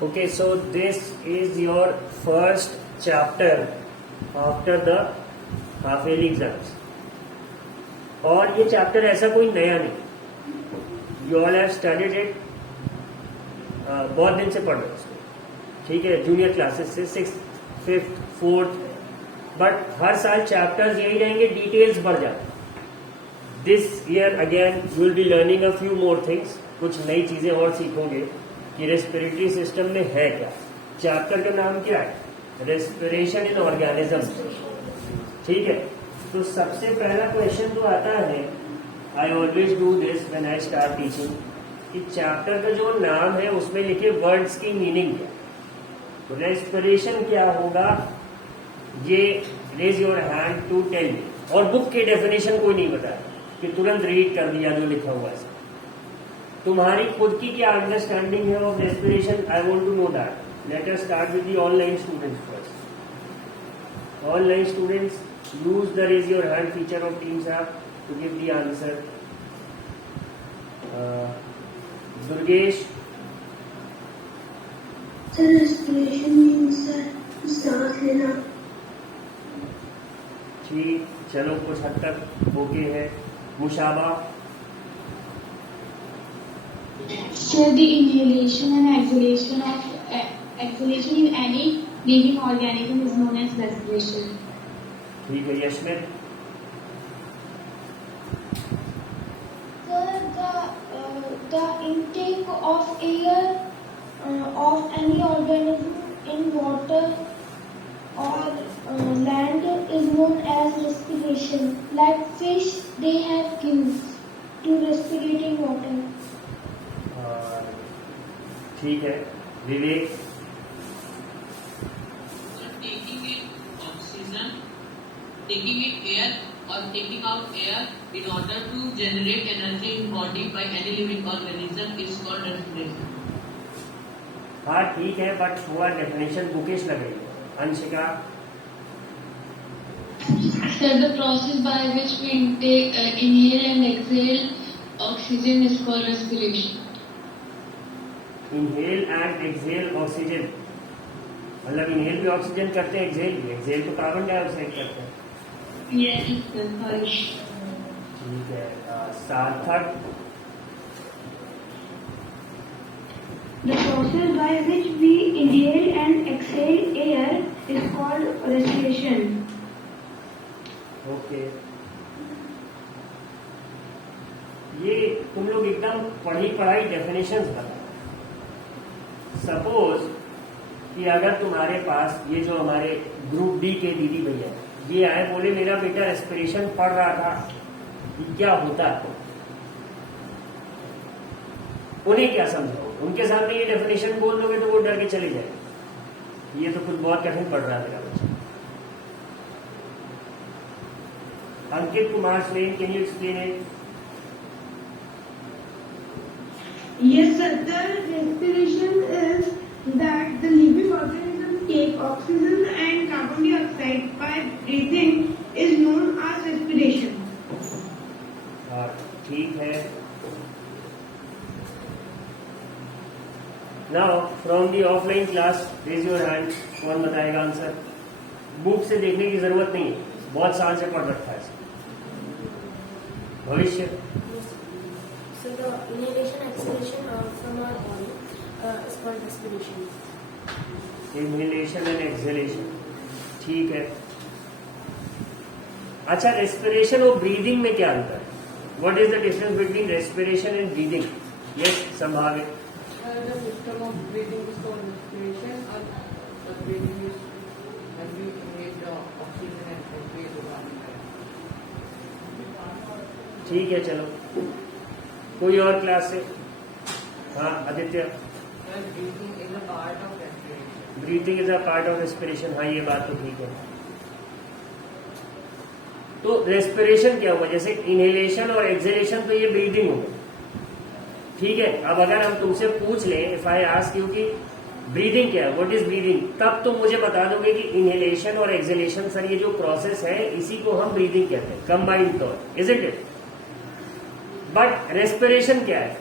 Okay, so this is your first chapter after the half yearly exams. और ये chapter ऐसा कोई नया नहीं, you all have studied it, बहुत दिन से पढ़ रहे हो उसको, ठीक है, जूनियर क्लासेस से 6th, 5th, 4th, बट हर साल चैप्टर्स यही रहेंगे, डिटेल्स बढ़ जाते. This year again you will be learning a few more things, कुछ नई चीजें और सीखोगे कि रेस्पिरेटरी सिस्टम में है क्या. चैप्टर का नाम क्या है? Respiration in organisms. ठीक है, तो सबसे पहला क्वेश्चन तो आता है, I always do this when I start teaching, कि चैप्टर का जो नाम है उसमें लिखे वर्ड्स की मीनिंग क्या. तो रेस्पिरेशन क्या होगा, ये raise your hand to tell me. और बुक के डेफिनेशन कोई नहीं बताया कि तुरंत रीड कर दिया जो लिखा हुआ है. तुम्हारी खुद की क्या अंडरस्टैंडिंग है of respiration, I want to know that. Let us start with the online students first. Online students, use the raise your hand feature of Teams app to give the answer. Durgesh. Sir, respiration means सांस लेना. ठीक, चलो कुछ हद तक okay है. मुशाबा. So the inhalation and exhalation in any living organism is known as respiration. ठीक है. यशमित. Sir, the intake of air of any organism in water or land is known as respiration. Like fish, they have gills to respirate in water. ठीक है. विवेक. Taking in air or taking out air in order to generate energy in body by any living organism is called respiration. हाँ ठीक है, but थोड़ा definition bookish लग रही है. Anshika. So the process by which we inhale and exhale oxygen is called respiration. Inhale and exhale oxygen, मतलब inhale भी oxygen करते हैं, एक्सहेल भी. एक्सहेल तो कार्बन डाइऑक्साइड करते हैं. Yes, sorry. ठीक है. सार्थक. The process by which we inhale and exhale air is called respiration. Okay. ये तुम लोग एकदम पढ़ाई डेफिनेशंस बताओ. सपोज कि अगर तुम्हारे पास ये जो हमारे ग्रुप डी के दीदी भैया ये आए, बोले मेरा बेटा रेस्पिरेशन पढ़ रहा था, क्या होता है, उन्हें क्या समझाओ? उनके सामने ये डेफिनेशन बोल दोगे तो वो डर के चले जाएंगे. ये तो खुद बहुत कठिन पढ़ रहा है मेरा बच्चा. Ankit Kumar Swain, can you explain it? Yes, sir. The respiration is that the living organism take oxygen and carbon dioxide by breathing is known as respiration. हाँ ठीक है. Now from the offline class, raise your hand. कौन बताएगा answer? Book से देखने की जरूरत नहीं है, बहुत साल से पढ़ रखा है. भविष्य. So the inhalation exhalation from our body is called respiration. Inhalation and exhalation, ठीक है. अच्छा, रेस्पिरेशन और ब्रीदिंग में क्या अंतर है? What is the difference between respiration and breathing? Yes, संभावित. The system of breathing is called respiration, and the breathing is when we inhale the oxygen and exhale the carbon dioxide. ठीक है, चलो कोई और क्लास से. हाँ Aditya. Breathing is a part of respiration. Breathing is a part of respiration. हाँ ये बात तो ठीक है. तो रेस्पिरेशन क्या हुआ? जैसे इनहेलेशन और एक्सहेलेशन तो ये ब्रीदिंग हो गई, ठीक है. अब अगर हम तुमसे पूछ लें, इफ आई आस्क यू कि ब्रीदिंग क्या है, व्हाट इज ब्रीदिंग, तब तुम मुझे बता दोगे कि इनहेलेशन और एक्सहेलेशन, सर ये जो प्रोसेस है इसी को हम ब्रीदिंग कहते हैं, कंबाइंड तौर, इजंट इट? बट रेस्पिरेशन क्या है?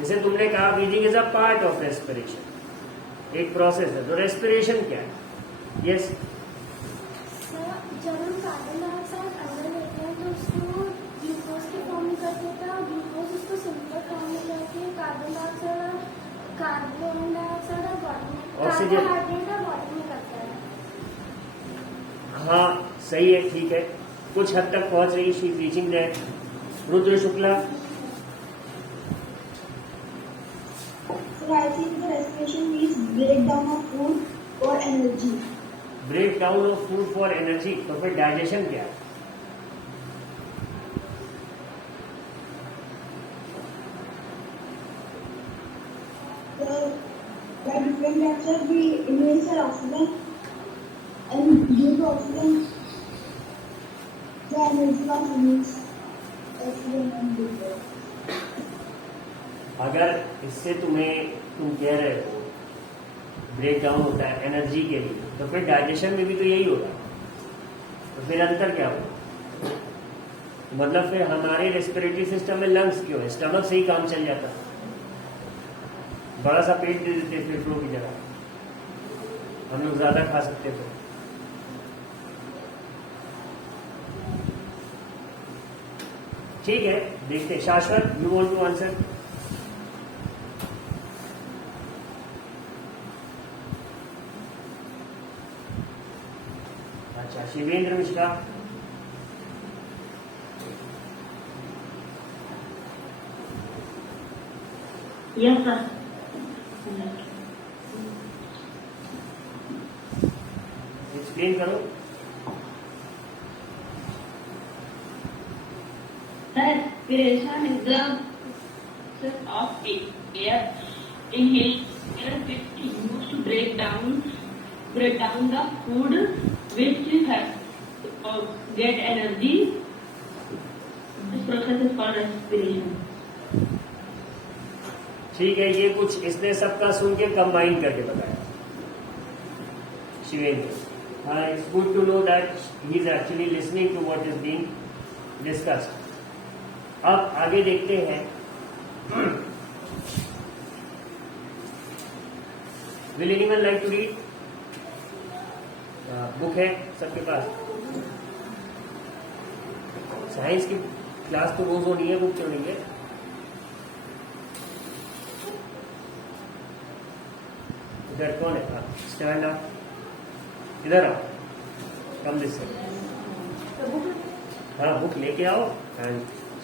जैसे तुमने कहा breathing is a part of respiration, एक प्रोसेस है। तो रेस्पिरेशन क्या है? यस, सर जब हम कार्बन डाइऑक्साइड अंदर लेते हैं तो उसको ग्लूकोज के फॉर्म में कर देता है और ग्लूकोज उसको सिंपल फॉर्म में करके कार्बन डाइऑक्साइड और बॉडी में ऑक्सीजन। कार्बोहाइड्रेट और बॉडी में करता है। हाँ सही है, ठीक है, कुछ हद तक पहुंच रही, she reaching that. Rudra Shukla, So I think the respiration means breakdown of food for energy. Break down of food for energy. तो फिर डाइजेशन क्या है? By different reactions we inhale oxygen and due to oxygen the energy was released. Oxygen and glucose. अगर इससे तुम कह रहे हो ब्रेक डाउन होता है एनर्जी के लिए, तो फिर डाइजेशन में भी तो यही होगा। तो फिर अंतर क्या होगा? मतलब फिर हमारे रेस्पिरेटरी सिस्टम में लंग्स क्यों है? स्टमक से ही काम चल जाता, बड़ा सा पेट दे देते फिर फ्लो की जगह, हम लोग ज्यादा खा सकते थे। ठीक है, देखते हैं। शाश्वत, यू वांट टू आंसर? अच्छा, Shivendra Mishra. Yes, sir. Explain करो। Respiration is the process of air inhalation which is used to break down the food which have get energy. This process is called respiration. ठीक है, ये कुछ इसने सबका सुन के combine करके बताया शिवेंद्र। हाँ, it's good to know that he is actually listening to what is being discussed. अब आगे देखते हैं। Will anyone like to read? Book है सबके पास? साइंस की क्लास तो रोज होनी है, बुक क्यों नहीं है? इधर कौन है? स्टैंड अप, इधर आओ, कम दिस से। हाँ, बुक लेके आओ and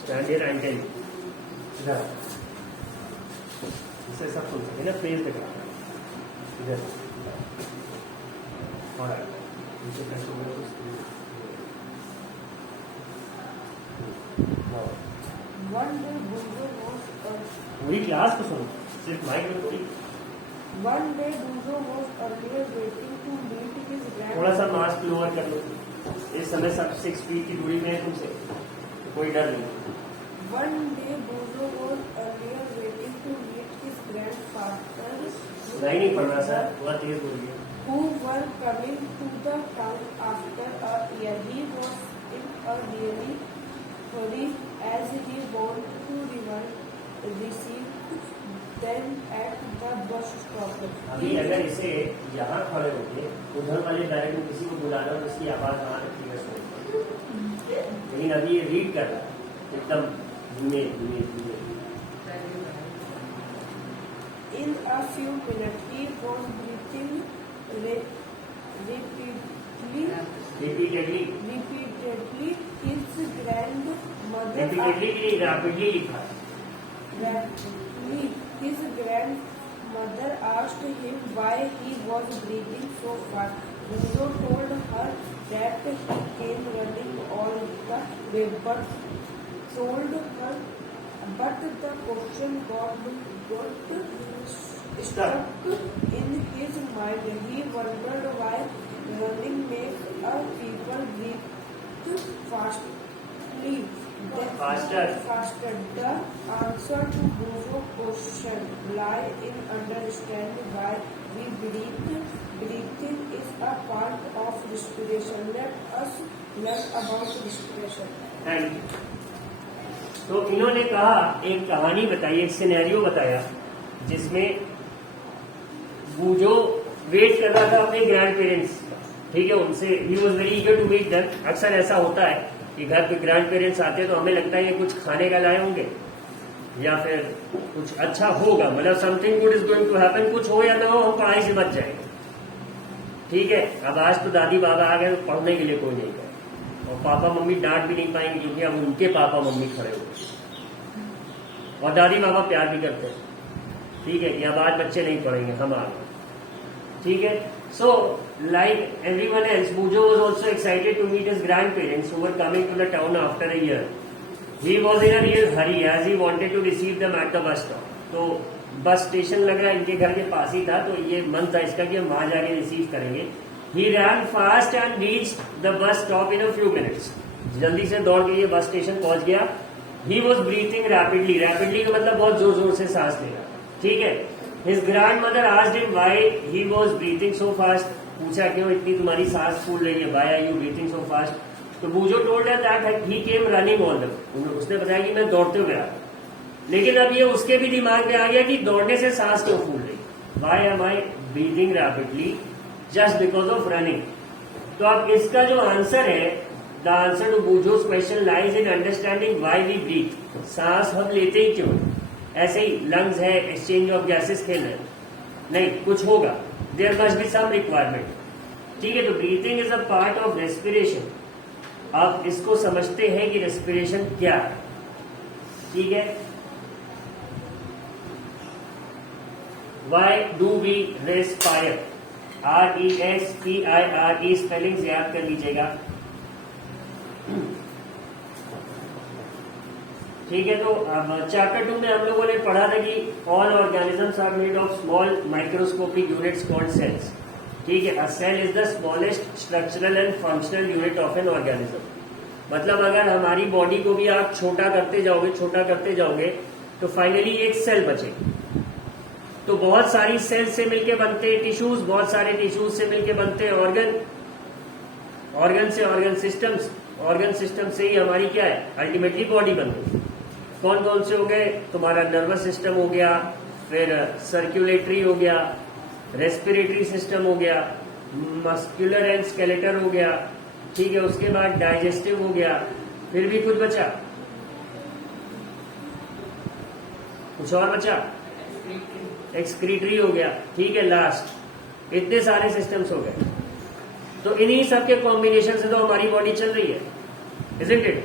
stand here and tell. इधर इससे सब सुन सके ना, फेस दिखा इधर। और One day Buzo was पूरी क्लास को सुनो, सिर्फ माइक में थोड़ी। One day Buzo was earlier waiting to meet his थोड़ा सा grandmother. मास्क लोअर कर लो। इस समय सब 6 फीट की दूरी में है तुमसे, तो कोई डर नहीं। One day Buzo was earlier waiting to meet his grandfathers नहीं पढ़ रहा सर, थोड़ा तेज बोलिए। who were coming to the town after a year. He was in a really hurry as he wanted to receive them at the bus stop. अभी अगर इसे यहाँ खड़े होके उधर वाले डायरेक्ट में किसी को बुलाना और उसकी आवाज वहां तक क्लियर सुने, लेकिन अभी ये रीड कर रहा है एकदम धीमे धीमे धीमे। In a few minutes, he was breathing repeatedly. Repeatedly His grandmother repeatedly के लिए रैपिडली लिखा है। rapidly. His grandmother asked him why he was breathing so fast. Buzo told her that he came running all the way, but the question got stuck in his mind. He wondered why running makes people breathe fastly. Faster. The answer to Buzo's question lie in understanding why we breathe. Breathing is a part of respiration. Let us learn about respiration. Thank you. तो इन्होंने कहा, एक कहानी बताई, एक scenario बताया जिसमें बूजो wait कर रहा था अपने ग्रैंड पेरेंट्स, ठीक है, उनसे ही was very eager to meet them. अक्सर ऐसा होता है कि घर पे ग्रैंड पेरेंट्स आते हैं तो हमें लगता है ये कुछ खाने का लाए होंगे या फिर कुछ अच्छा होगा, मतलब something good is going to happen, कुछ हो या ना हो हम पढ़ाई से बच जाएंगे, ठीक है। अब आज तो दादी बाबा आ गए तो पढ़ने के लिए कोई नहीं गए, और पापा मम्मी डांट भी नहीं पाएंगे क्योंकि अब उनके पापा मम्मी खड़े हुए, और दादी बाबा प्यार भी करते हैं, ठीक है, कि अब आज बच्चे नहीं पढ़ेंगे, हम आ गए, ठीक है। So like everyone else, Boojo was also excited to meet his grandparents who were coming to the town after a year. He was in a real hurry as he wanted to receive them at the bus stop. तो bus station लग रहा है इनके घर के पास ही था, तो ये मन था इसका कि हम वहां जाके रिसीव करेंगे। He ran fast and reach the bus stop in a few minutes. जल्दी से दौड़ के ये बस स्टेशन पहुंच गया। He was breathing rapidly, rapidly का मतलब बहुत जोर जोर से सांस लेगा, ठीक है। His grand mother asked him why he was breathing so fast. पूछा क्यों इतनी तुम्हारी सांस फूल रही है, why are you breathing so fast. तो Boojho told that he came running on them. उसने बताया कि मैं दौड़ते हुए आया, लेकिन अब ये उसके भी दिमाग में आ गया कि दौड़ने से सांस क्यों फूल रही, why am I breathing rapidly just because of running. तो अब इसका जो आंसर है, the answer to Boojho's question lies in understanding why we breathe. सांस हम लेते ही क्यों, ऐसे ही लंग्स है, एक्सचेंज ऑफ गैसेस खेल रहे, नहीं कुछ होगा, there must be some requirement, ठीक है। तो breathing is a part of respiration. आप इसको समझते हैं कि रेस्पिरेशन क्या है, ठीक है। Why do we respire, RESPIRE spellings याद कर लीजिएगा, ठीक है। तो अब चैप्टर 2 में हम लोगों ने पढ़ा था कि all organisms are made of small microscopic units called cells, ठीक है। A cell is the smallest structural and functional unit of an organism. मतलब अगर हमारी बॉडी को भी आप छोटा करते जाओगे तो फाइनली एक सेल बचेगी। तो बहुत सारी सेल्स से मिलके बनते हैं टिश्यूज, बहुत सारे टिश्यूज से मिलके बनते हैं ऑर्गन से ऑर्गन सिस्टम से ही हमारी क्या है अल्टीमेटली बॉडी बनती है। कौन कौन से हो गए, तुम्हारा नर्वस सिस्टम हो गया, फिर सर्कुलेटरी हो गया, रेस्पिरेटरी सिस्टम हो गया, मस्कुलर एंड स्केलेटल हो गया, ठीक है। उसके बाद डाइजेस्टिव हो गया, फिर भी कुछ बचा, कुछ और बचा, एक्सक्रीटरी हो गया, ठीक है, लास्ट। इतने सारे सिस्टम्स हो गए। तो इन्हीं सब के कॉम्बिनेशन से तो हमारी बॉडी चल रही है, इजंट इट।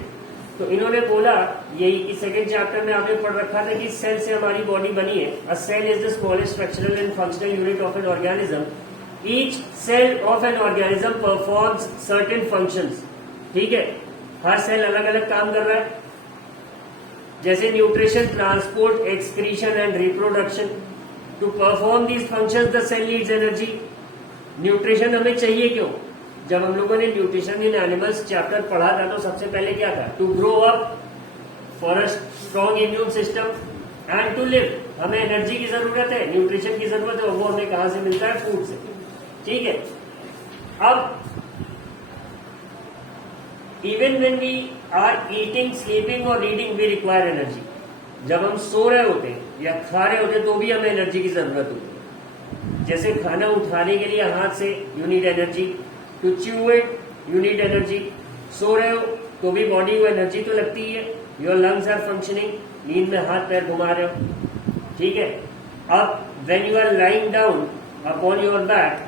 तो इन्होंने बोला यही कि सेकंड चैप्टर में आपने पढ़ रखा था कि सेल से हमारी बॉडी बनी है। A cell is the smallest structural and functional unit of an organism. Each cell of an organism performs certain functions, ठीक है। हर सेल अलग अलग काम कर रहा है, जैसे nutrition, transport, excretion and reproduction. To perform these functions the cell needs energy. Nutrition हमें चाहिए क्यों, जब हम लोगों ने न्यूट्रिशन इन एनिमल्स चैप्टर पढ़ा था तो सबसे पहले क्या था, to grow up, for a strong immune system and to live. हमें एनर्जी की जरूरत है, न्यूट्रिशन की जरूरत है, और वो हमें कहां से मिलता है, फूड से, ठीक है। अब even when we are eating, sleeping और रीडिंग वी रिक्वायर एनर्जी। जब हम सो रहे होते हैं या खा रहे होते हैं तो भी हमें एनर्जी की जरूरत होती है। जैसे खाना उठाने के लिए हाथ से you need energy, to chew it you need energy. सो रहे हो तो भी बॉडी को एनर्जी तो लगती है, योर लंग्स आर फंक्शनिंग, नींद में हाथ पैर घुमा रहे हो, ठीक है। अब when you are lying down upon your back,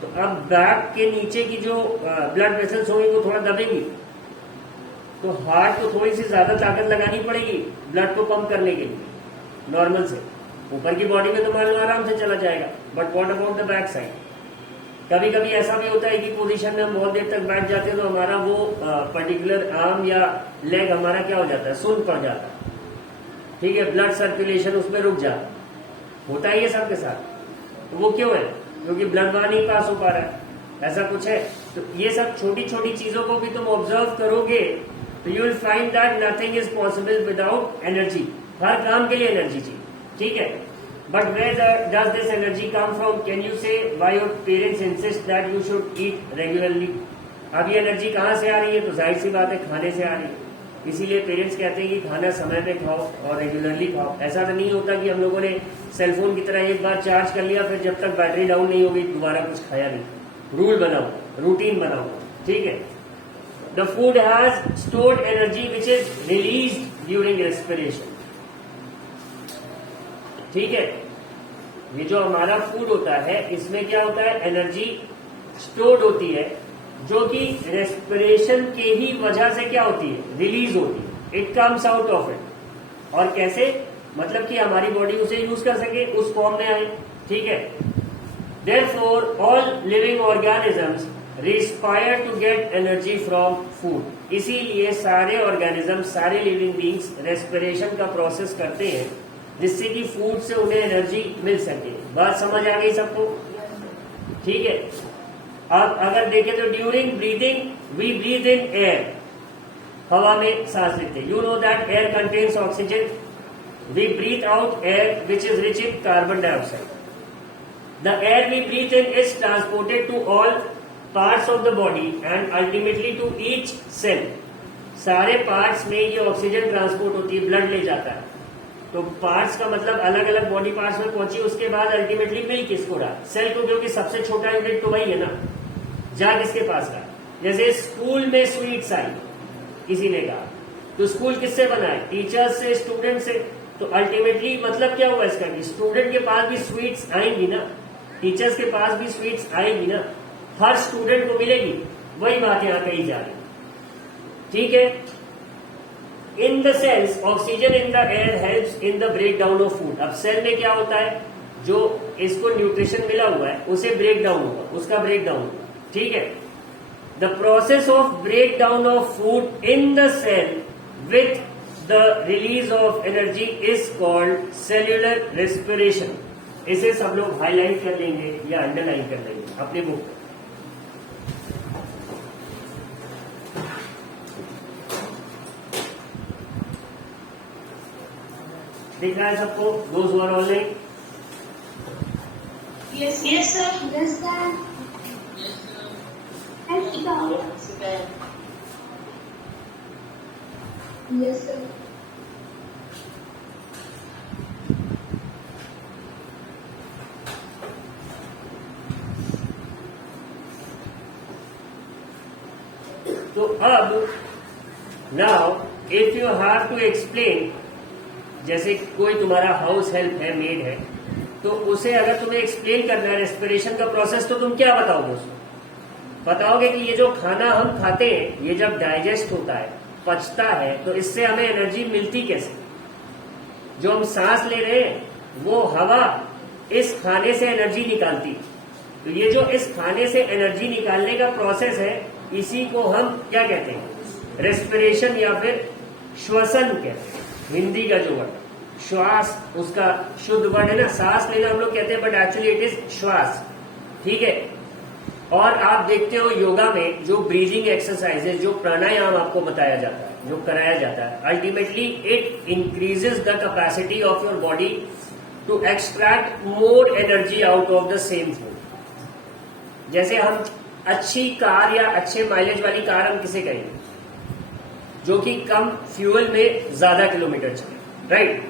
तो अब बैक के नीचे की जो ब्लड वेसल्स होंगी वो थोड़ा दबेंगी, तो हार्ट को थोड़ी सी ज्यादा ताकत लगानी पड़ेगी ब्लड को पंप करने के लिए नॉर्मल से। ऊपर की बॉडी में तो मान लो आराम से चला जाएगा, but what about the back side. कभी कभी ऐसा भी होता है कि पोजीशन में हम बहुत देर तक बैठ जाते हैं तो हमारा वो पर्टिकुलर आर्म या लेग हमारा क्या हो जाता है, सुन्न पड़ जाता है, ठीक है। ब्लड सर्कुलेशन उसमें रुक जाता होता है ये सबके साथ। तो वो क्यों है, क्योंकि ब्लड वहां नहीं पास हो पा रहा है, ऐसा कुछ है। तो ये सब छोटी छोटी चीजों को भी तुम ऑब्जर्व करोगे तो you will find that nothing is possible without energy. हर काम के लिए एनर्जी चाहिए, ठीक है। But where does this energy come from, can you say why your parents insist that you should eat regularly. अब ये एनर्जी कहां से आ रही है, तो जाहिर सी बात है खाने से आ रही है, इसीलिए पेरेंट्स कहते हैं कि खाना समय पे खाओ और रेगुलरली खाओ। ऐसा तो नहीं होता कि हम लोगों ने सेलफोन की तरह एक बार चार्ज कर लिया फिर जब तक बैटरी डाउन नहीं होगी दोबारा कुछ खाया नहीं। रूल बनाओ, रूटीन बनाओ, ठीक है। The food has stored energy which is released during respiration, ठीक है। ये जो हमारा फूड होता है इसमें क्या होता है, एनर्जी स्टोर्ड होती है जो कि रेस्पिरेशन के ही वजह से क्या होती है, रिलीज होती है। It comes out of it. और कैसे, मतलब कि हमारी बॉडी उसे यूज कर सके, उस फॉर्म में आए, ठीक है। Therefore all living organisms respire to get energy from food. इसीलिए सारे ऑर्गेनिज्म, सारे लिविंग बींग्स रेस्पिरेशन का प्रोसेस करते हैं जिससे कि फूड से उन्हें एनर्जी मिल सके। बात समझ आ गई सबको, ठीक है। अब अगर देखें तो during breathing we breathe in air, हवा में सांस लेते हैं। You know that air contains oxygen, we breathe out air which is rich in carbon dioxide. The air we breathe in is transported to all parts of the body and ultimately to each cell. सारे parts में ये oxygen transport होती है, blood ले जाता है। तो parts का मतलब अलग अलग बॉडी पार्ट्स में पहुंची, उसके बाद अल्टीमेटली मिल किसको रहा, सेल को, क्योंकि सबसे छोटा यूनिट तो वही है ना, जा किसके पास का। जैसे स्कूल में स्वीट्स आई, किसी ने कहा, तो स्कूल किससे बना है, टीचर्स से, स्टूडेंट से। तो अल्टीमेटली मतलब क्या हुआ इसका कि स्टूडेंट के पास भी स्वीट्स आएंगी ना, टीचर्स के पास भी स्वीट्स आएंगी ना, हर स्टूडेंट को मिलेगी। वही बात यहां कही जा रही, ठीक है। In the cells oxygen in the air helps in the break down of food. अब सेल में क्या होता है, जो इसको न्यूट्रिशन मिला हुआ है उसे ब्रेक डाउन होगा, उसका ब्रेक डाउन होगा, ठीक है। The process of break down of food in the cell with the release of energy is called cellular respiration. इसे सब लोग हाईलाइट कर लेंगे या अंडरलाइन कर लेंगे अपने बुक में। दिख रहा है सबको, those who are online? Yes, sir. Yes, sir. Yes, sir. Yes, sir. तो अब now if you have to explain, जैसे कोई तुम्हारा हाउस हेल्प है, मेड है, तो उसे अगर तुम्हें एक्सप्लेन करना है रेस्पिरेशन का प्रोसेस, तो तुम क्या बताओगे उसको? बताओगे कि ये जो खाना हम खाते हैं ये जब डाइजेस्ट होता है, पचता है, तो इससे हमें एनर्जी मिलती कैसे? जो हम सांस ले रहे हैं वो हवा इस खाने से एनर्जी निकालती। तो ये जो इस खाने से एनर्जी निकालने का प्रोसेस है, इसी को हम क्या कहते हैं, रेस्पिरेशन या फिर श्वसन कहते हैं। हिंदी का जो वर्ड श्वास, उसका शुद्ध वर्ड है ना, सांस लेना हम लोग कहते हैं, बट एक्चुअली इट इज श्वास, ठीक है। और आप देखते हो योगा में जो ब्रीदिंग एक्सरसाइजेज, जो प्राणायाम आपको बताया जाता है, जो कराया जाता है, ultimately it increases the capacity of your body to extract more energy out of the same food. जैसे हम अच्छी कार या अच्छे माइलेज वाली कार हम किसे कहेंगे, जो कि कम फ्यूल में ज्यादा किलोमीटर चले, राइट।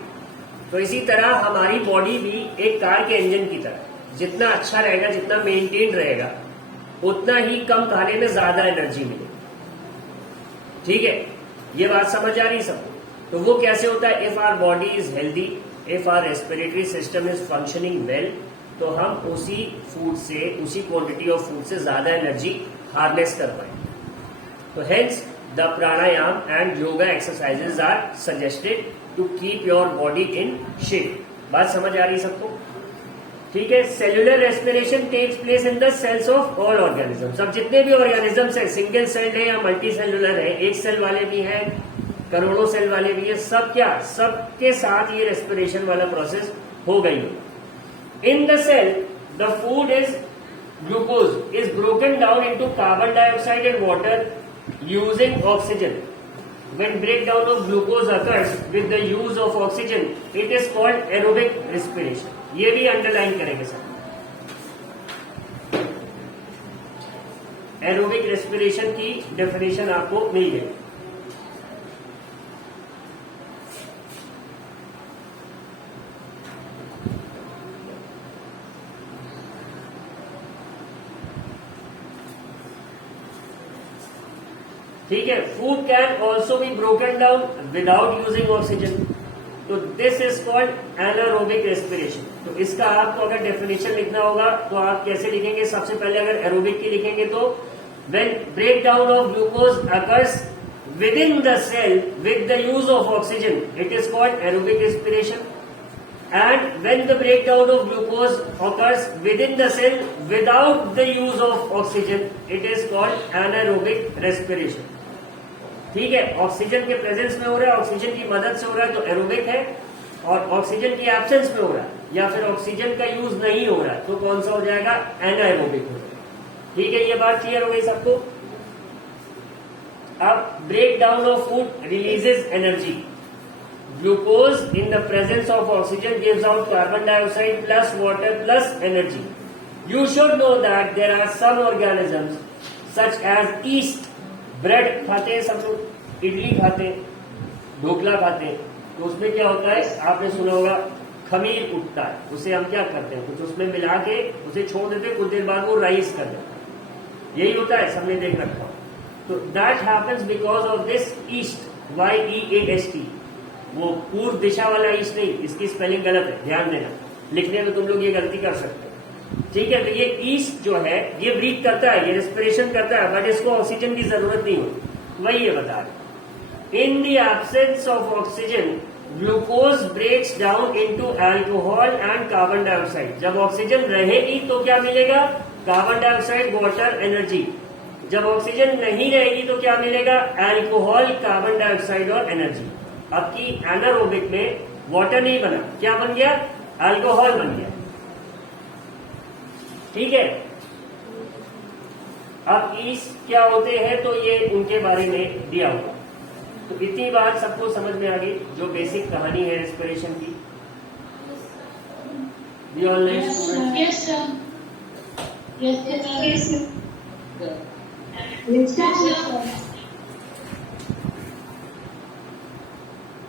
तो इसी तरह हमारी बॉडी भी एक कार के इंजन की तरह, जितना अच्छा रहेगा, जितना मेंटेन रहेगा, उतना ही कम खाने में ज्यादा एनर्जी मिलेगी, ठीक है। ये बात समझ आ रही सबको? तो वो कैसे होता है, if our body is healthy, if our respiratory system is functioning well, तो हम उसी फूड से, उसी क्वांटिटी ऑफ फूड से ज्यादा एनर्जी हार्नेस कर पाए। तो hence the pranayama and yoga exercises are suggested to keep your body in shape. बात समझ आ रही सबको? ठीक है। Cellular respiration takes place in the cells of all organisms. अब जितने भी ऑर्गेनिजम्स हैं, सिंगल सेल्ड है या मल्टी सेल्यूलर है, एक सेल वाले भी हैं, करोड़ों सेल वाले भी है, सब क्या, सबके साथ ये रेस्पिरेशन वाला प्रोसेस हो गई है। In the cell, the food is glucose is broken down into carbon dioxide and water using oxygen. When breakdown of glucose occurs with the use of oxygen, it is called aerobic respiration. ये भी underline करेंगे sir. Aerobic respiration की definition आपको मिल गई। ठीक है, food can also be broken down without using oxygen, तो this is called anaerobic respiration. तो इसका आपको अगर डेफिनेशन लिखना होगा तो आप कैसे लिखेंगे? सबसे पहले अगर एरोबिक की लिखेंगे तो when breakdown of glucose occurs within the cell with the use of oxygen, it is called aerobic respiration. And when the breakdown of glucose occurs within the cell without the use of oxygen, it is called anaerobic respiration. ठीक है, oxygen के presence में हो रहा है, oxygen की मदद से हो रहा है तो एरोबिक है, और ऑक्सीजन की एब्सेंस में हो रहा है या फिर ऑक्सीजन का यूज नहीं हो रहा है तो कौन सा हो जाएगा? एनाएरोबिक हो जाएगा। ठीक है, ये बात क्लियर हो गई सबको? अब breakdown of food releases energy. Glucose in the presence of oxygen gives out carbon dioxide plus water plus energy. You should know that there are some organisms such as yeast. Bread खाते हैं सब लोग, इडली खाते हैं, ढोकला खाते हैं, तो उसमें क्या होता है? आपने सुना होगा खमीर उठता है, उसे हम क्या करते हैं? कुछ उसमें मिला के उसे छोड़ देते हैं, कुछ देर बाद वो राइस कर देता है। यही होता है, सबने देख रखा हो। तो that happens because of this east, YEAST। वो पूर्व दिशा वाला ईस्ट नहीं, इसकी स्पेलिंग गलत है, ध्यान देना, लिखने में तुम लोग ये गलती कर सकते हो। ठीक है, तो ये ईस्ट जो है ये ब्रीथ करता है, ये रेस्पिरेशन करता है, बट इसको ऑक्सीजन की जरूरत नहीं होती, वही ये बता रहे। In the absence of oxygen glucose breaks down into alcohol and carbon dioxide. जब ऑक्सीजन रहेगी तो क्या मिलेगा? Carbon dioxide, water, energy. जब ऑक्सीजन नहीं रहेगी तो क्या मिलेगा? अल्कोहल, कार्बन डाइऑक्साइड और एनर्जी। अब की एनारोबिक में वाटर नहीं बना, क्या बन गया? अल्कोहल बन गया। ठीक है, अब ईस्ट क्या होते हैं तो ये उनके बारे में दिया हुआ। तो इतनी बात सबको समझ में आ गई जो बेसिक कहानी है रेस्पिरेशन की। We all learned students? Yes, sir. Yes, sir. Yes, sir. Yes, sir.